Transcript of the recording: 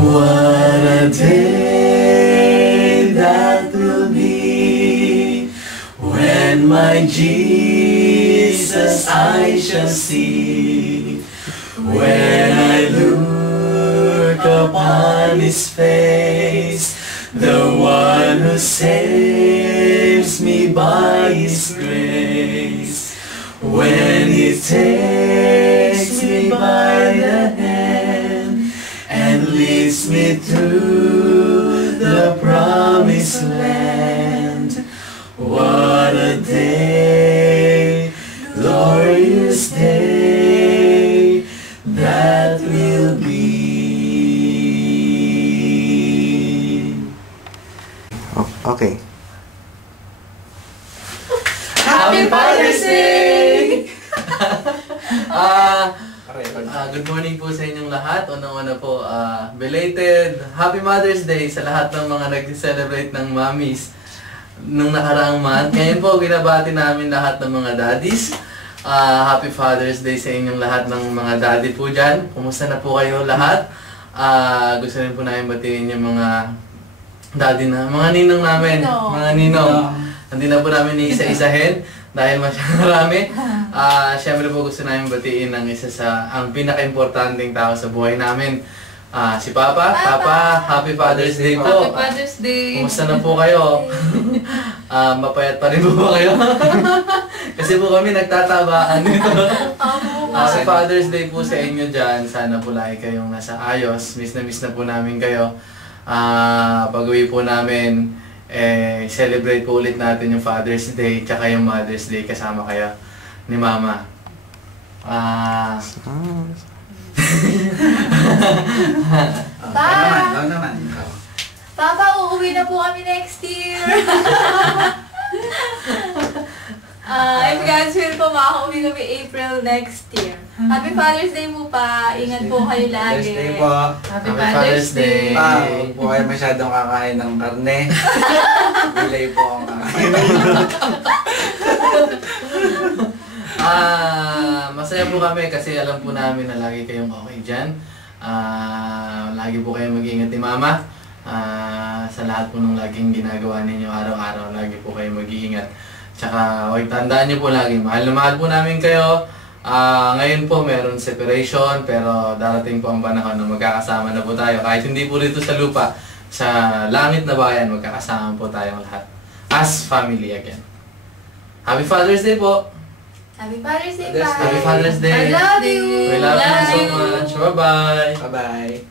What a day that will be when my Jesus I shall see. When I look upon His face, the one who saves me by His grace. When He takes me by the hand and leads me through the promised land. What a day, glorious day that will be. Okay. Happy Father's Day! Good morning po sa inyong lahat. Unang-una po, belated Happy Mother's Day sa lahat ng mga nag-celebrate ng mommies nung nakaraang month. Ngayon po, binabati namin lahat ng mga daddies. Happy Father's Day sa inyong lahat ng mga daddy po dyan. Kumusta na po kayo lahat? Gusto rin po namin batiin yung mga daddy na, mga ninong namin, mga ninong. Hindi na po namin iisa-isahin dahil masyadong marami. Siyempre po gusto namin batiin ng isa sa ang pinaka-importanting tao sa buhay namin. Si Papa. Papa, Happy Father's Day po. Happy Father's Day. Kumusta na po kayo? Mapayat pa rin po ba kayo? Kasi po kami nagtatabaan nito. Sa Father's Day po sa inyo dyan, sana po lagi kayong nasa ayos. Miss na po namin kayo. Pag-uwi po namin, celebrate po ulit natin yung Father's Day tsaka yung Mother's Day kasama kayo ni Mama. Papa, uuwi na po kami next year. If God's will po, makakauwi kami April next year. Happy Father's Day po pa. Ingat po kayo lagi. Father's Day po. Happy Father's Day. Huwag po kayo masyadong kakain ng karne. Gulay po ang kakain. Masaya po kami kasi alam po namin na lagi kayong okay dyan. Lagi po kayong mag-ingat ni Mama. Sa lahat po ng laging ginagawa ninyo araw-araw, lagi po kayong mag-iingat. Tsaka, tandaan niyo po lagi, mahal na mahal po namin kayo. Ngayon po meron separation, pero darating po ang panahon na magkakasama na po tayo. Kahit hindi po rito sa lupa, sa langit na bayan, magkakasama po tayong lahat. As family again. Happy Father's Day po! Happy Father's Day, Father's bye! Happy Father's Day! I love you! We love you so much! Bye-bye! Bye-bye.